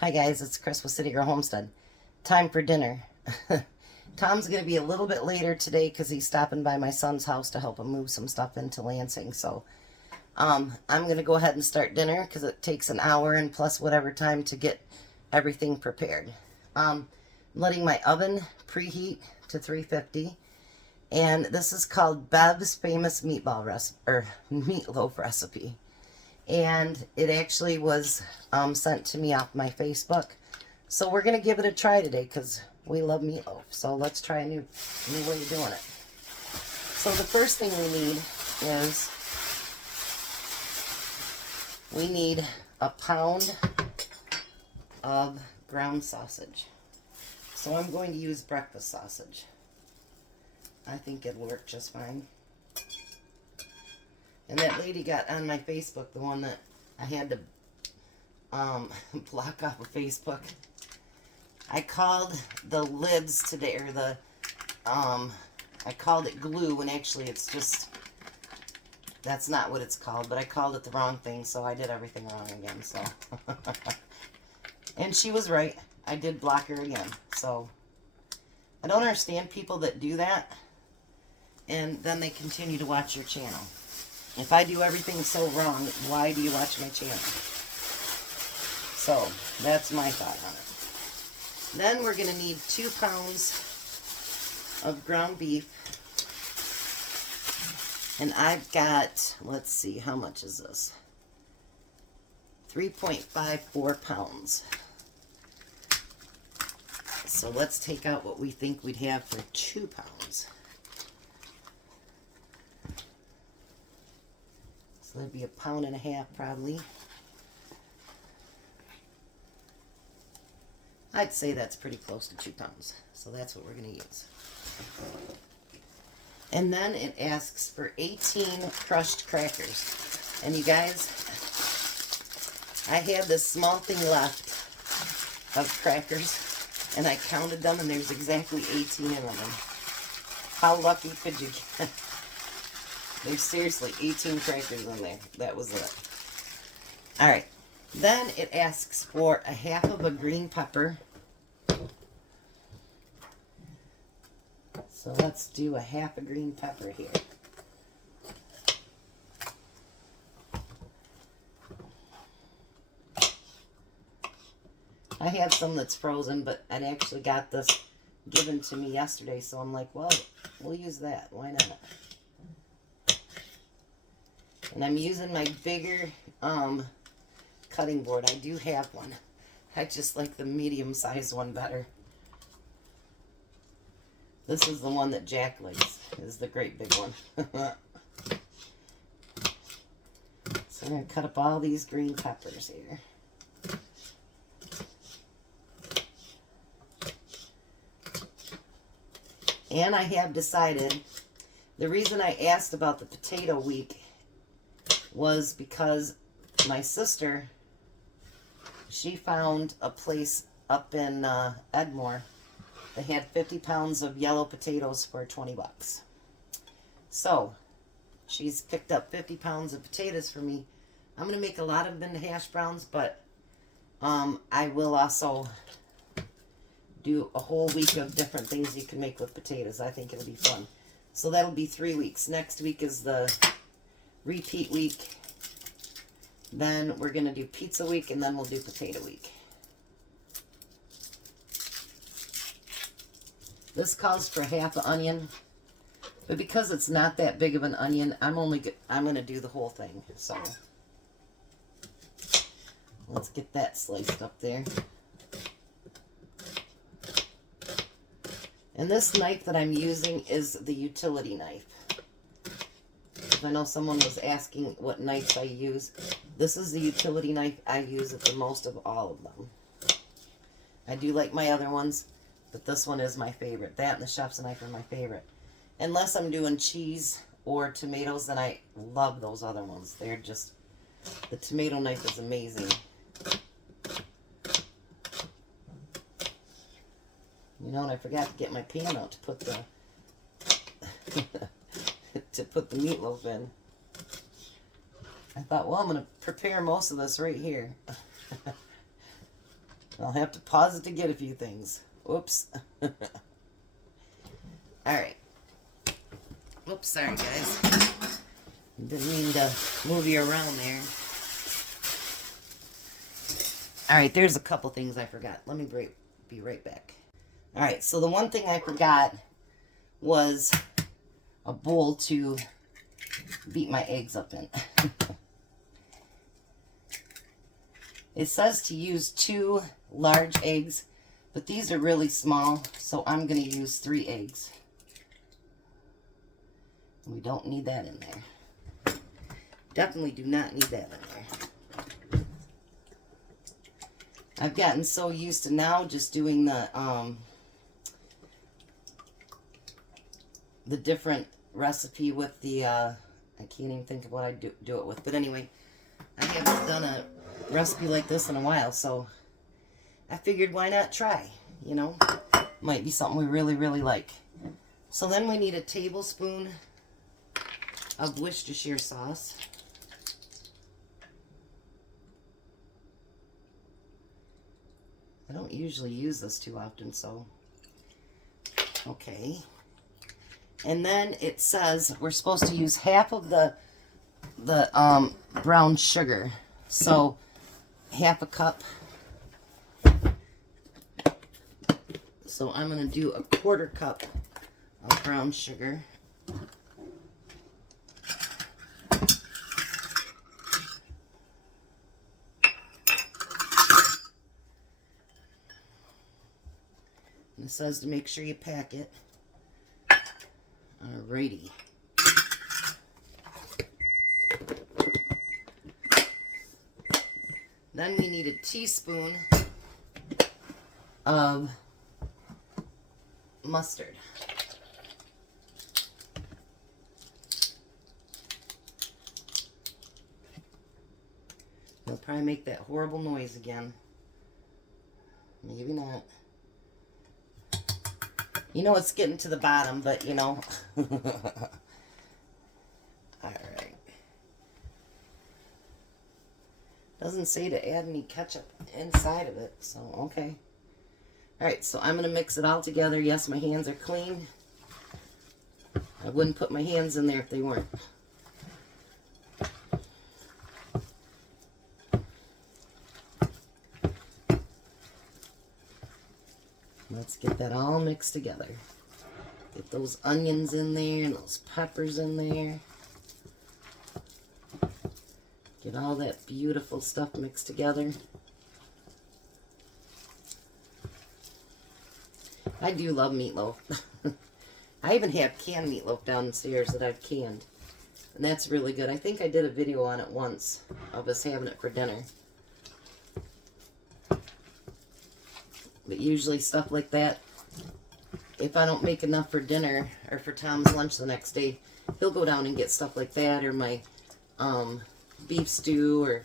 Hi guys, it's Chris with City Girl Homestead. Time for dinner. Tom's going to be a little bit later today because he's stopping by my son's house to help him move some stuff into Lansing. So I'm going to go ahead and start dinner because it takes an hour and plus whatever time to get everything prepared. I'm letting my oven preheat to 350. And this is called Bev's Famous Meatloaf Recipe. And it actually was sent to me off my Facebook. So we're going to give it a try today because we love meatloaf. So let's try a new way of doing it. So the first thing we need a pound of ground sausage. So I'm going to use breakfast sausage. I think it'll work just fine. And that lady got on my Facebook, the one that I had to block off of Facebook. I called the lids today, or I called it glue, when actually it's just, that's not what it's called, but I called it the wrong thing, so I did everything wrong again, so. And she was right. I did block her again, so. I don't understand people that do that, and then they continue to watch your channel. If I do everything so wrong, why do you watch my channel? So, that's my thought on it. Then we're going to need 2 pounds of ground beef. And I've got, let's see, how much is this? 3.54 pounds. So let's take out what we think we'd have for 2 pounds. So that'd be 1.5 pounds probably. I'd say that's pretty close to 2 pounds. So that's what we're going to use. And then it asks for 18 crushed crackers. And you guys, I had this small thing left of crackers, and I counted them, and there's exactly 18 of them. How lucky could you get? There's seriously 18 crackers in there. That was it. Alright. Then it asks for 1/2 of a green pepper. So let's do 1/2 a green pepper here. I have some that's frozen, but I actually got this given to me yesterday, so I'm like, well, we'll use that. Why not? And I'm using my bigger cutting board. I do have one. I just like the medium-sized one better. This is the one that Jack likes, is the great big one. So I'm going to cut up all these green peppers here. And I have decided, the reason I asked about the potato week was because my sister, she found a place up in Edmore. They had 50 pounds of yellow potatoes for 20 bucks. So, she's picked up 50 pounds of potatoes for me. I'm going to make a lot of them into hash browns, but I will also do a whole week of different things you can make with potatoes. I think it'll be fun. So that'll be 3 weeks. Next week is the repeat week. Then we're going to do pizza week, and then we'll do potato week. This calls for 1/2 an onion, but because it's not that big of an onion, I'm going to do the whole thing. So let's get that sliced up there. And this knife that I'm using is the utility knife. I know someone was asking what knives I use. This is the utility knife I use at the most of all of them. I do like my other ones, but this one is my favorite. That and the chef's knife are my favorite. Unless I'm doing cheese or tomatoes, then I love those other ones. They're just, the tomato knife is amazing. You know, and I forgot to get my pan out to put the the meatloaf in. I thought, well, I'm going to prepare most of this right here. I'll have to pause it to get a few things. Whoops. Alright. Whoops, sorry guys. Didn't mean to move you around there. Alright, there's a couple things I forgot. Let me be right back. Alright, so the one thing I forgot was a bowl to beat my eggs up in. It says to use 2 large eggs, but these are really small, so I'm going to use 3 eggs. We don't need that in there. Definitely do not need that in there. I've gotten so used to now just doing the different recipe with the, I can't even think of what I do it with, but anyway, I haven't done a recipe like this in a while, so I figured why not try, you know, might be something we really, really like. So then we need a tablespoon of Worcestershire sauce. I don't usually use this too often, so okay. And then it says we're supposed to use half of the brown sugar, so half a cup. So I'm going to do a 1/4 cup of brown sugar. And it says to make sure you pack it. Alrighty. Then we need a teaspoon of mustard. It'll probably make that horrible noise again. Maybe not. You know it's getting to the bottom, but you know. Alright. Doesn't say to add any ketchup inside of it, so okay. Alright, so I'm going to mix it all together. Yes, my hands are clean. I wouldn't put my hands in there if they weren't. Let's get that all mixed together. Get those onions in there and those peppers in there. Get all that beautiful stuff mixed together. I do love meatloaf. I even have canned meatloaf downstairs that I've canned. And that's really good. I think I did a video on it once of us having it for dinner. But usually stuff like that, if I don't make enough for dinner or for Tom's lunch the next day, he'll go down and get stuff like that or my beef stew or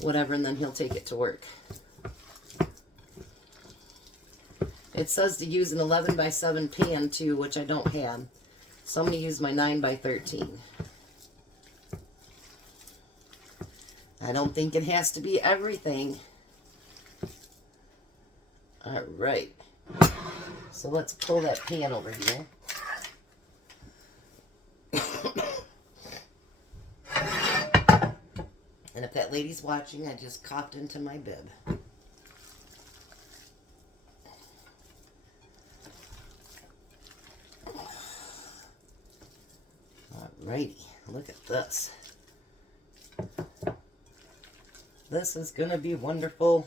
whatever, and then he'll take it to work. It says to use an 11x7 pan too, which I don't have. So I'm going to use my 9x13. I don't think it has to be everything. Alright. So let's pull that pan over here. And if that lady's watching, I just coughed into my bib. Alrighty, look at this. This is going to be wonderful.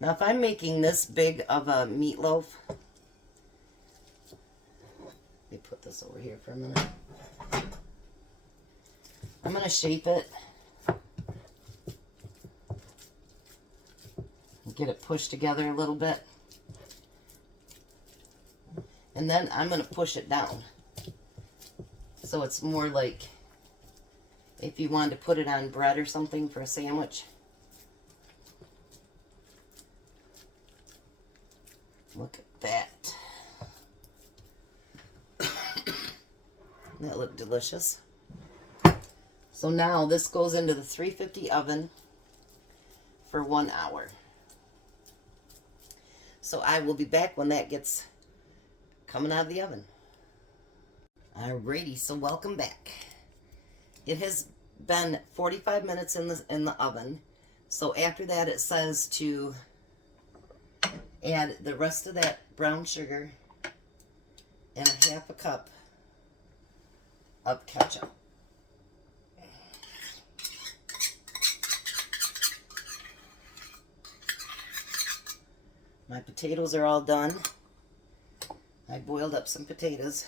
Now if I'm making this big of a meatloaf, let me put this over here for a minute. I'm going to shape it. Get it pushed together a little bit. And then I'm going to push it down. So it's more like if you wanted to put it on bread or something for a sandwich. Look at that. That looked delicious. So now this goes into the 350 oven for 1 hour. So I will be back when that gets coming out of the oven. Alrighty, so welcome back. It has been 45 minutes in the oven. So after that, it says to add the rest of that brown sugar and a 1/2 cup of ketchup. My potatoes are all done. I boiled up some potatoes.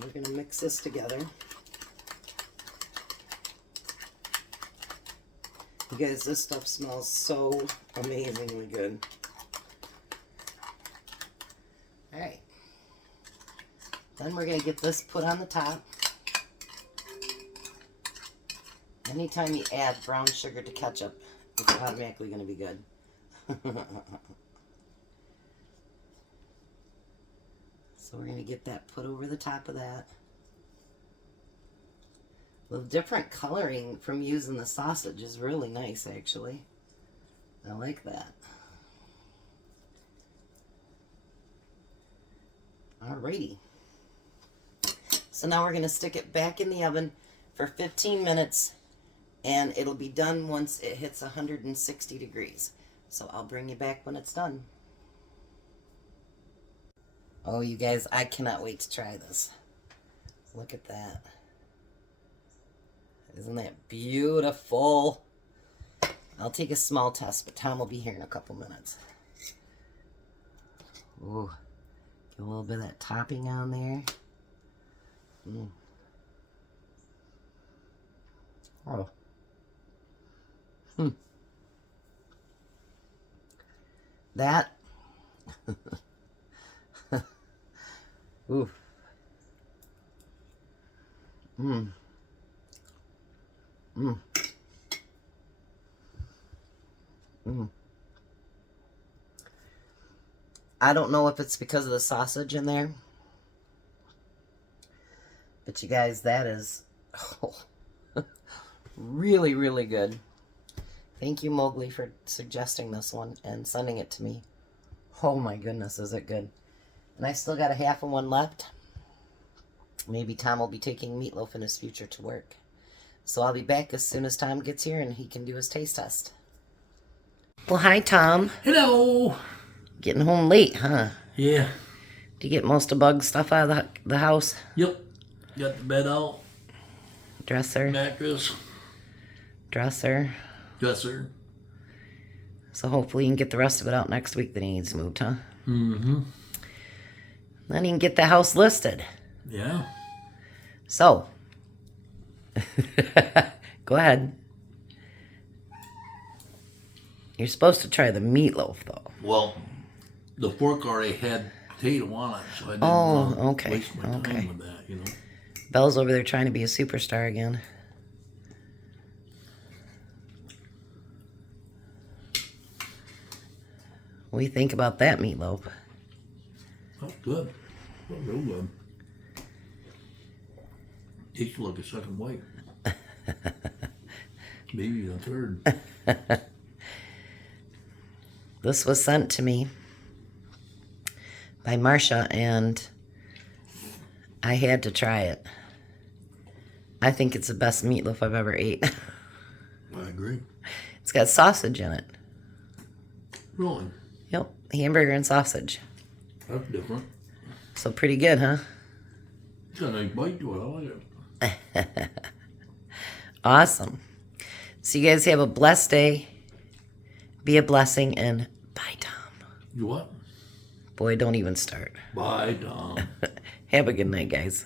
We're going to mix this together. You guys, this stuff smells so amazingly good. Alright. Then we're going to get this put on the top. Anytime you add brown sugar to ketchup, it's automatically going to be good. So we're going to get that put over the top of that. The different coloring from using the sausage is really nice, actually. I like that. Alrighty. So now we're going to stick it back in the oven for 15 minutes, and it'll be done once it hits 160 degrees. So I'll bring you back when it's done. Oh, you guys, I cannot wait to try this. Look at that. Isn't that beautiful? I'll take a small test, but Tom will be here in a couple minutes. Ooh, get a little bit of that topping on there. Oh. That. Ooh. I don't know if it's because of the sausage in there, but you guys, that is really, really good. Thank you, Mowgli, for suggesting this one and sending it to me. Oh my goodness, is it good. And I still got a 1/2 of one left. Maybe Tom will be taking meatloaf in his future to work. So I'll be back as soon as Tom gets here and he can do his taste test. Well, hi, Tom. Hello. Getting home late, huh? Yeah. Did you get most of Bug's stuff out of the house? Yep. Got the bed out. Dresser. Mattress. Dresser. Dresser. So hopefully you can get the rest of it out next week that he needs moved, huh? Mm-hmm. Then you can get the house listed. Yeah. So, go ahead. You're supposed to try the meatloaf, though. Well, the fork already had potato on it, so I didn't waste my time with that, you know. Belle's over there trying to be a superstar again. What do you think about that meatloaf? Oh, good. Oh, real good. Tastes like a second wife. Maybe a third. This was sent to me by Marcia, and I had to try it. I think it's the best meatloaf I've ever ate. I agree. It's got sausage in it. Really? Yep, hamburger and sausage. That's different. So pretty good, huh? It's got a nice bite to it. I like it. Awesome. So you guys have a blessed day. Be a blessing, and bye, Tom. You what? Boy, don't even start. Bye, Tom. Have a good night, guys.